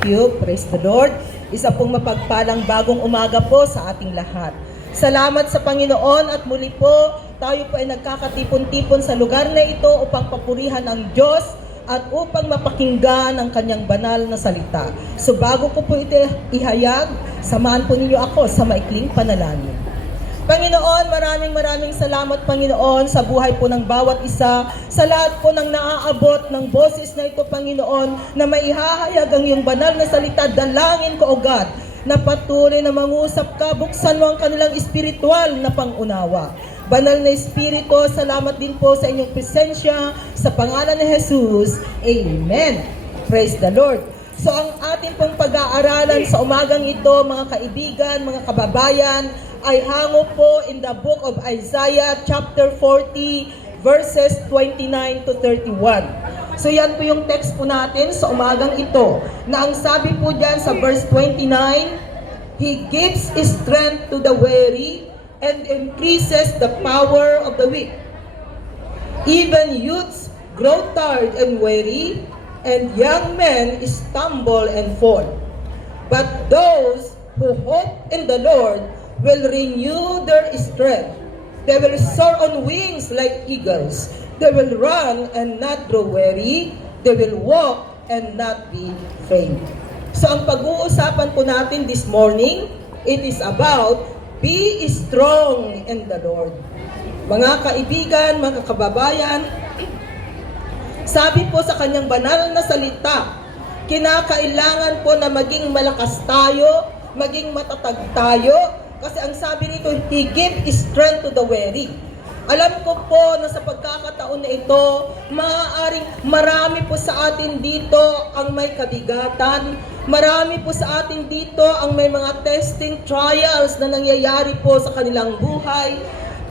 Thank you. Praise the Lord. Isa pong mapagpalang bagong umaga po sa ating lahat. Salamat sa Panginoon at muli po tayo po ay nagkakatipon-tipon sa lugar na ito upang papurihan ang Diyos at upang mapakinggan ang kanyang banal na salita. So bago ko po ito ihayag, samahan po ninyo ako sa maikling panalangin. Panginoon, maraming salamat Panginoon sa buhay po ng bawat isa, sa lahat po ng naaabot ng boses na ito Panginoon, na maihahayag ang iyong banal na salita. Dalangin ko o God, na patuloy na mangusap ka, buksan mo ang kanilang espiritual na pangunawa. Banal na Espiritu, salamat din po sa inyong presensya, sa pangalan ni Jesus. Amen. Praise the Lord. So ang ating pong pag-aaralan sa umagang ito, mga kaibigan, mga kababayan, ay hango po in the book of Isaiah chapter 40 verses 29 to 31. So yan po yung text po natin sa umagang ito, na ang sabi po dyan sa verse 29, He gives strength to the weary and increases the power of the weak. Even youths grow tired and weary, and young men stumble and fall. But those who hope in the Lord will renew their strength. They will soar on wings like eagles. They will run and not grow weary. They will walk and not be faint. So ang pag-uusapan po natin this morning, it is about be strong in the Lord. Mga kaibigan, mga kababayan, sabi po sa kanyang banal na salita, kinakailangan po na maging malakas tayo, maging matatag tayo, kasi ang sabi nito, He gives strength to the weary. Alam ko po na sa pagkakataon na ito, maaaring marami po sa atin dito ang may kabigatan, marami po sa atin dito ang may mga testing trials na nangyayari po sa kanilang buhay.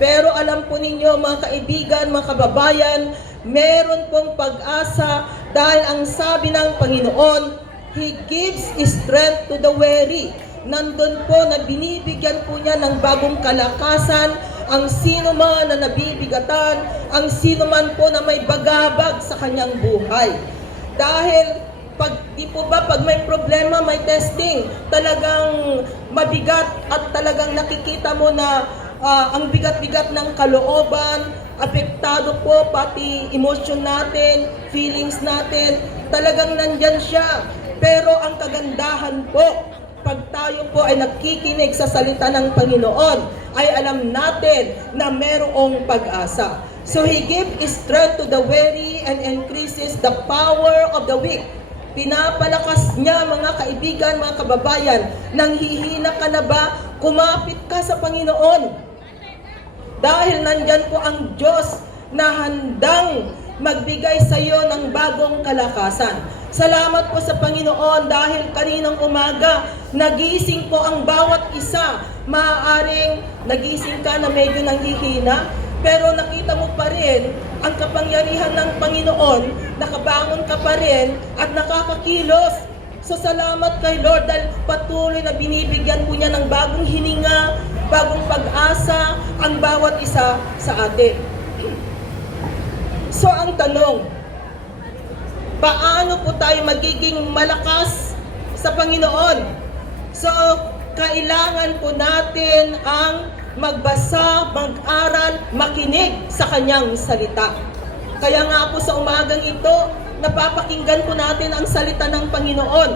Pero alam po ninyo mga kaibigan, mga kababayan, meron pong pag-asa dahil ang sabi ng Panginoon, He gives strength to the weary. Nandun po na binibigyan po niya ng bagong kalakasan ang sino man na nabibigatan, ang sino man po na may bagabag sa kanyang buhay. Dahil pag may problema, may testing, talagang mabigat at talagang nakikita mo na ang bigat-bigat ng kalooban, apektado po pati emotion natin, feelings natin, talagang nandyan siya. Pero ang kagandahan po, pag tayo po ay nakikinig sa salita ng Panginoon, ay alam natin na mayroong pag-asa. So He gives strength to the weary and increases the power of the weak. Pinapalakas niya mga kaibigan, mga kababayan, nang hihina ka na ba, kumapit ka sa Panginoon. Dahil nandyan po ang Diyos na handang magbigay sa iyo ng bagong kalakasan. Salamat po sa Panginoon dahil kaninang umaga, nagising po ang bawat isa. Maaaring nagising ka na medyo nanghihina, pero nakita mo pa rin ang kapangyarihan ng Panginoon, nakabangon ka pa rin at nakakakilos. So salamat kay Lord dahil patuloy na binibigyan po niya ng bagong hininga, bagong pag-asa ang bawat isa sa atin. So ang tanong, paano po tayo magiging malakas sa Panginoon? So, kailangan po natin ang magbasa, mag-aral, makinig sa kanyang salita. Kaya nga po sa umagang ito, napapakinggan po natin ang salita ng Panginoon.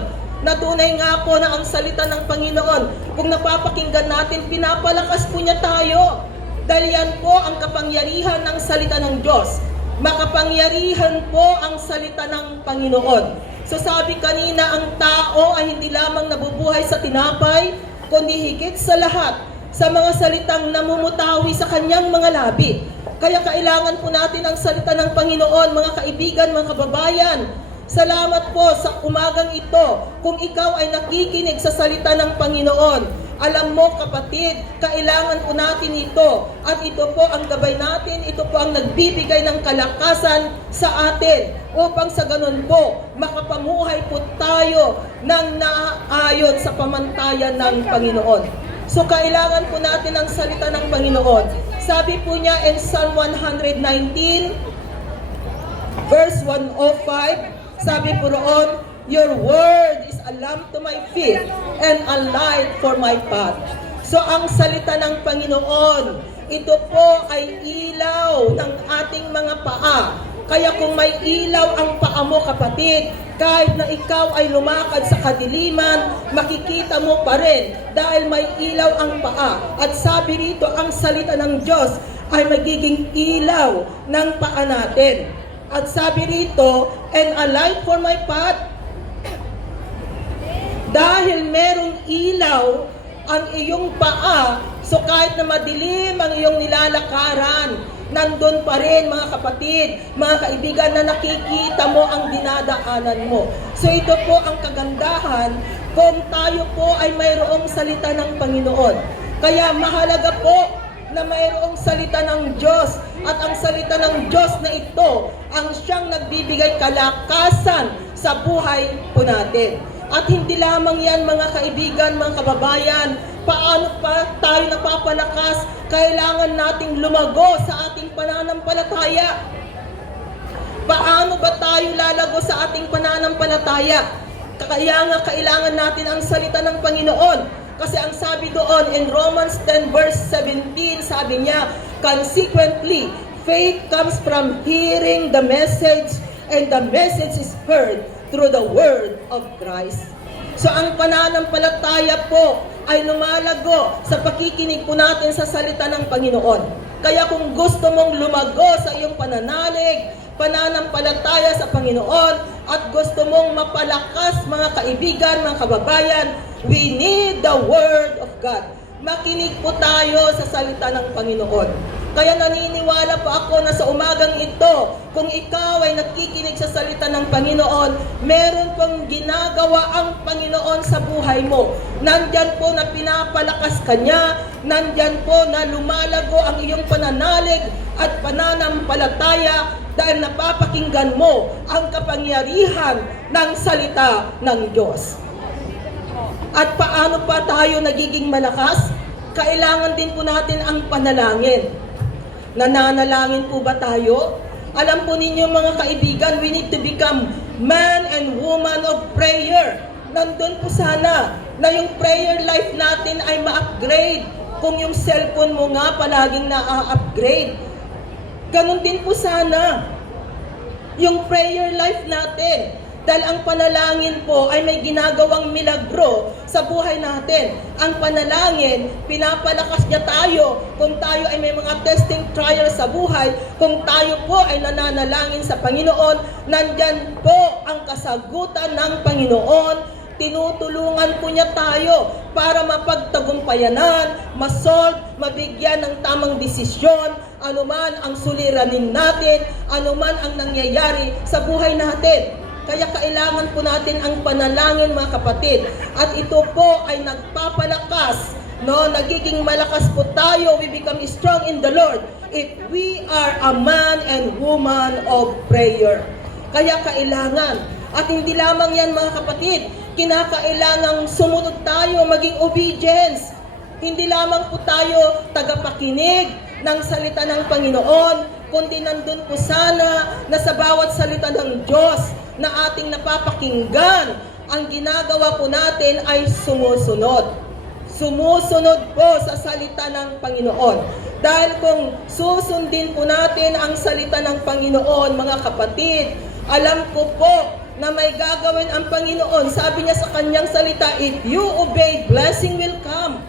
Natunay nga po na ang salita ng Panginoon, kung napapakinggan natin, pinapalakas po niya tayo. Dahil yan po ang kapangyarihan ng salita ng Diyos. Makapangyarihan po ang salita ng Panginoon. So sabi kanina, ang tao ay hindi lamang nabubuhay sa tinapay, kundi higit sa lahat sa mga salitang namumutawi sa kanyang mga labi. Kaya kailangan po natin ang salita ng Panginoon, mga kaibigan, mga kababayan. Salamat po sa umagang ito. Kung ikaw ay nakikinig sa salita ng Panginoon, alam mo kapatid, kailangan po natin ito. At ito po ang gabay natin, ito po ang nagbibigay ng kalakasan sa atin. Upang sa ganun po, makapamuhay po tayo ng naayon sa pamantayan ng Panginoon. So kailangan po natin ang salita ng Panginoon. Sabi po niya in Psalm 119, verse 105, sabi po roon, Your word is a lamp to my feet and a light for my path. So ang salita ng Panginoon, ito po ay ilaw ng ating mga paa. Kaya kung may ilaw ang paa mo, kapatid, kahit na ikaw ay lumakad sa kadiliman, makikita mo pa rin dahil may ilaw ang paa. At sabi rito, ang salita ng Diyos ay magiging ilaw ng paa natin. At sabi rito, and a light for my path. Dahil merong ilaw ang iyong paa, so kahit na madilim ang iyong nilalakaran, nandun pa rin mga kapatid, mga kaibigan, na nakikita mo ang dinadaanan mo. So ito po ang kagandahan kung tayo po ay mayroong salita ng Panginoon. Kaya mahalaga po na mayroong salita ng Diyos, at ang salita ng Diyos na ito ang siyang nagbibigay kalakasan sa buhay po natin. At hindi lamang yan mga kaibigan, mga kababayan, paano pa tayo napapalakas? Kailangan nating lumago sa ating pananampalataya. Paano ba tayo lalago sa ating pananampalataya? Kaya nga kailangan natin ang salita ng Panginoon. Kasi ang sabi doon in Romans 10 verse 17, sabi niya, consequently, faith comes from hearing the message, and the message is heard through the word of Christ. So ang pananampalataya po ay lumalago sa pakikinig po natin sa salita ng Panginoon. Kaya kung gusto mong lumago sa iyong pananampalataya sa Panginoon, at gusto mong mapalakas mga kaibigan, mga kababayan, we need the Word of God. Makinig po tayo sa salita ng Panginoon. Kaya naniniwala po ako na sa umagang ito, kung ikaw ay nakikinig sa salita ng Panginoon, meron pong ginagawa ang Panginoon sa buhay mo. Nandyan po na pinapalakas ka niya, nandyan po na lumalago ang iyong pananalig at pananampalataya dahil napapakinggan mo ang kapangyarihan ng salita ng Diyos. At paano pa tayo nagiging malakas? Kailangan din po natin ang panalangin. Nananalangin po ba tayo? Alam po ninyo mga kaibigan, we need to become man and woman of prayer. Nandun po sana na yung prayer life natin ay ma-upgrade. Kung yung cellphone mo nga palaging na-upgrade. Ganun din po sana yung prayer life natin. Dahil ang panalangin po ay may ginagawang milagro sa buhay natin. Ang panalangin, pinapalakas niya tayo kung tayo ay may mga testing trial sa buhay. Kung tayo po ay nananalangin sa Panginoon, nandyan po ang kasagutan ng Panginoon. Tinutulungan po niya tayo para mapagtagumpayanan, masolve, mabigyan ng tamang desisyon, anuman ang suliranin natin, anuman ang nangyayari sa buhay natin. Kaya kailangan po natin ang panalangin mga kapatid. At ito po ay nagpapalakas, nagiging malakas po tayo. We become strong in the Lord if we are a man and woman of prayer. Kaya kailangan, at hindi lamang yan mga kapatid, kinakailangang sumunod tayo, maging obedience. Hindi lamang po tayo tagapakinig ng salita ng Panginoon, kundi nandun po sana na sa bawat salita ng Diyos na ating napapakinggan, ang ginagawa po natin ay sumusunod. Sumusunod po sa salita ng Panginoon. Dahil kung susundin po natin ang salita ng Panginoon, mga kapatid, alam ko po na may gagawin ang Panginoon. Sabi niya sa kanyang salita, if you obey, blessing will come.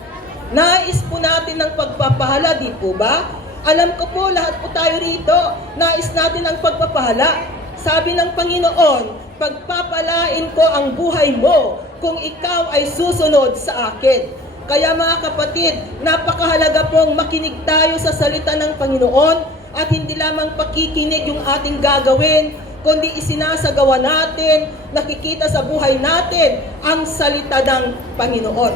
Nais po natin ng pagpapahala, di po ba? Alam ko po, lahat po tayo rito, nais natin ang pagpapahala. Sabi ng Panginoon, pagpapalain ko ang buhay mo kung ikaw ay susunod sa akin. Kaya mga kapatid, napakahalaga pong makinig tayo sa salita ng Panginoon at hindi lamang pakikinig yung ating gagawin, kundi isinasagawa natin, nakikita sa buhay natin ang salita ng Panginoon.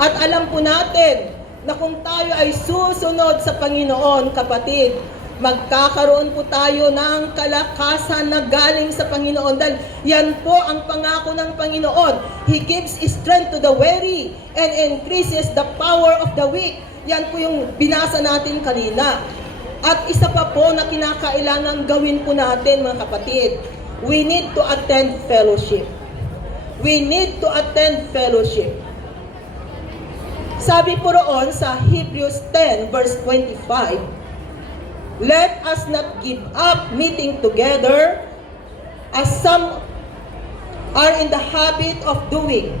At alam po natin na kung tayo ay susunod sa Panginoon, kapatid, magkakaroon po tayo ng kalakasan na galing sa Panginoon. Dahil yan po ang pangako ng Panginoon. He gives strength to the weary and increases the power of the weak. Yan po yung binasa natin kanina. At isa pa po na kinakailangang gawin po natin mga kapatid, we need to attend fellowship. we need to attend fellowship. Sabi po roon sa Hebrews 10 verse 25, let us not give up meeting together as some are in the habit of doing,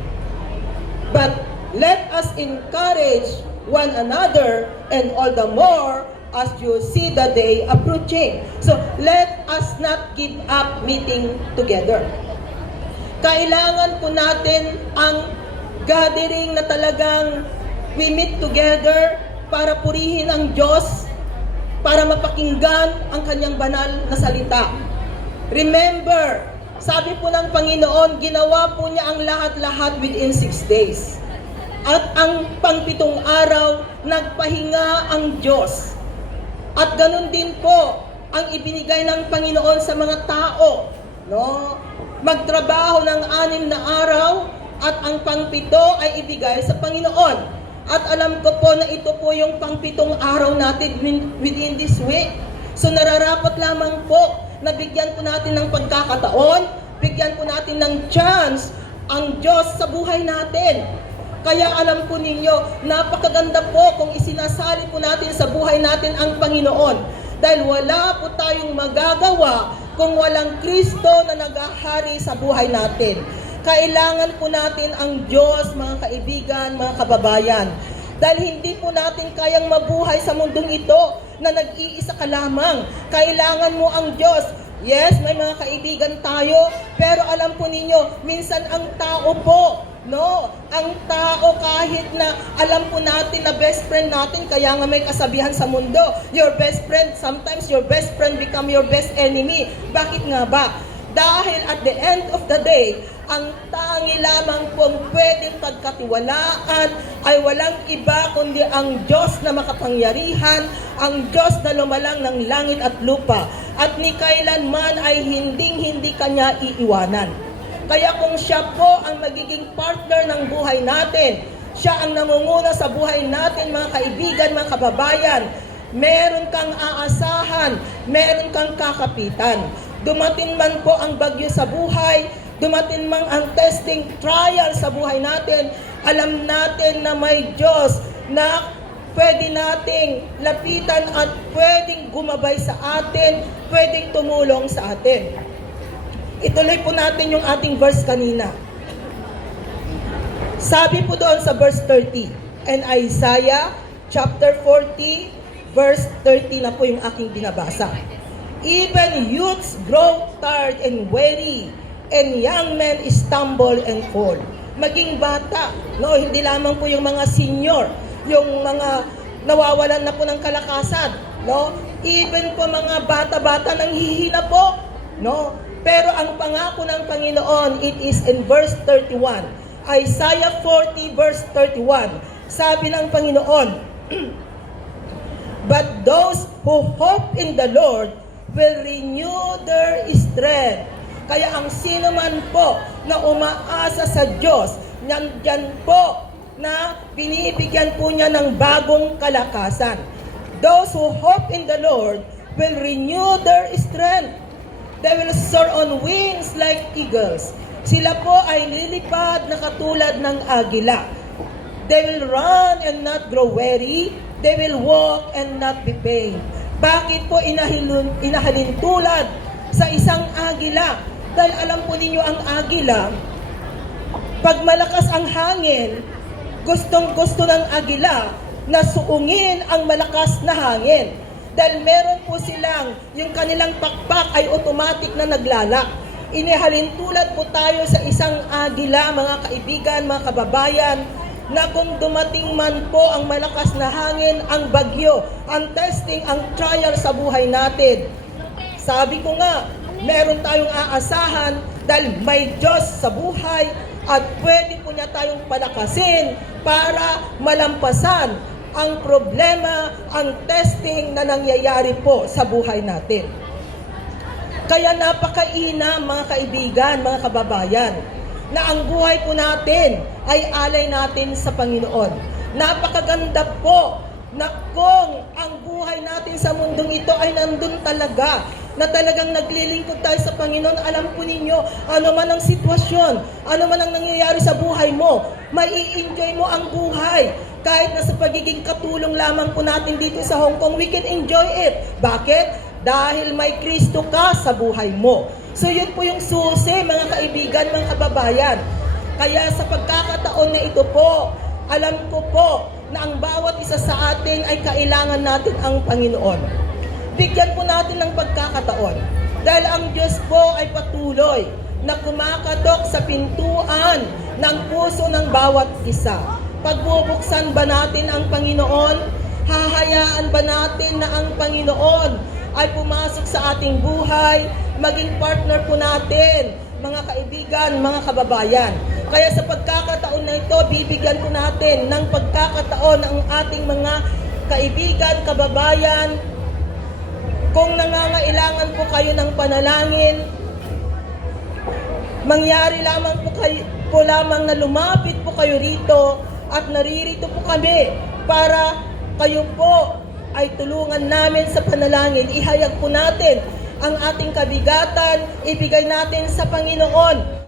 but let us encourage one another, and all the more as you see the day approaching. So, let us not give up meeting together. Kailangan po natin ang gathering na talagang we meet together para purihin ang Diyos, para mapakinggan ang kanyang banal na salita. Remember, sabi po ng Panginoon, ginawa po niya ang lahat-lahat within 6 days. At ang pang-7 araw, nagpahinga ang Diyos. At ganun din po ang ibinigay ng Panginoon sa mga tao. No? Magtrabaho ng 6 na araw at ang pang-7 ay ibigay sa Panginoon. At alam ko po na ito po yung pang-7 araw natin within this week. So nararapat lamang po na bigyan po natin ng pagkakataon, bigyan po natin ng chance ang Diyos sa buhay natin. Kaya alam po ninyo, napakaganda po kung isinasali po natin sa buhay natin ang Panginoon. Dahil wala po tayong magagawa kung walang Kristo na naghahari sa buhay natin. Kailangan po natin ang Diyos, mga kaibigan, mga kababayan. Dahil hindi po natin kayang mabuhay sa mundong ito na nag-iisa ka lamang. Kailangan mo ang Diyos. Yes, may mga kaibigan tayo, pero alam po ninyo, minsan ang tao po, no? Ang tao kahit na alam po natin na best friend natin, kaya nga may kasabihan sa mundo, your best friend, sometimes your best friend become your best enemy. Bakit nga ba? Dahil at the end of the day, ang tangi lamang pong pwedeng pagkatiwalaan ay walang iba kundi ang Diyos na makapangyarihan, ang Diyos na lumalang ng langit at lupa, at ni kailanman ay hinding-hindi kanya iiwanan. Kaya kung siya po ang magiging partner ng buhay natin, siya ang nangunguna sa buhay natin, mga kaibigan, mga kababayan, meron kang aasahan, meron kang kakapitan. Dumating man po ang bagyo sa buhay, dumating man ang testing trial sa buhay natin, alam natin na may Diyos na pwede nating lapitan at pwedeng gumabay sa atin, pwedeng tumulong sa atin. Ituloy po natin yung ating verse kanina. Sabi po doon sa verse 30, and Isaiah chapter 40, verse 30 na po yung aking binabasa. Even youths grow tired and weary, and young men stumble and fall. Maging bata, no, hindi lamang po yung mga senior, yung mga nawawalan na po ng kalakasan, no? Even po mga bata-bata nang hihina po, no? Pero ang pangako ng Panginoon, it is in verse 31. Isaiah 40 verse 31. Sabi ng Panginoon, but those who hope in the Lord will renew their strength. Kaya ang sino man po na umaasa sa Diyos, nandyan po na binibigyan po niya ng bagong kalakasan. Those who hope in the Lord will renew their strength. They will soar on wings like eagles. Sila po ay lilipad na katulad ng agila. They will run and not grow weary. They will walk and not be pained. Bakit po inahalin tulad sa isang agila? Dahil alam po ninyo ang agila, pag malakas ang hangin, gustong-gusto ng agila na suungin ang malakas na hangin. Dahil meron po silang, yung kanilang pakpak ay automatic na naglalak. Inihalin tulad po tayo sa isang agila, mga kaibigan, mga kababayan, na kung dumating man po ang malakas na hangin, ang bagyo, ang testing, ang trial sa buhay natin. Sabi ko nga, meron tayong aasahan dahil may Diyos sa buhay at pwede po niya tayong palakasin para malampasan ang problema, ang testing na nangyayari po sa buhay natin. Kaya napakaina, mga kaibigan, mga kababayan, na ang buhay po natin ay alay natin sa Panginoon. Napakaganda po na kung ang buhay natin sa mundong ito ay nandun talaga na talagang naglilingkod tayo sa Panginoon. Alam po ninyo, ano man ang sitwasyon, ano man ang nangyayari sa buhay mo, may i-enjoy mo ang buhay. Kahit na sa pagiging katulong lamang po natin dito sa Hong Kong, we can enjoy it. Bakit? Dahil may Kristo ka sa buhay mo. So yun po yung susi, mga kaibigan, mga kababayan. Kaya sa pagkakataon na ito po, alam ko po na ang bawat isa sa atin ay kailangan natin ang Panginoon. Bigyan po natin ng pagkakataon. Dahil ang Diyos po ay patuloy na kumakatok sa pintuan ng puso ng bawat isa. Pagbubuksan ba natin ang Panginoon? Hahayaan ba natin na ang Panginoon ay pumasok sa ating buhay, maging partner po natin, mga kaibigan, mga kababayan. Kaya sa pagkakataon na ito, bibigyan po natin ng pagkakataon ang ating mga kaibigan, kababayan. Kung nangangailangan po kayo ng panalangin, mangyari lamang po lamang na lumapit po kayo rito at naririto po kami para kayo po ay tulungan namin sa panalangin. Ihayag po natin ang ating kabigatan, ibigay natin sa Panginoon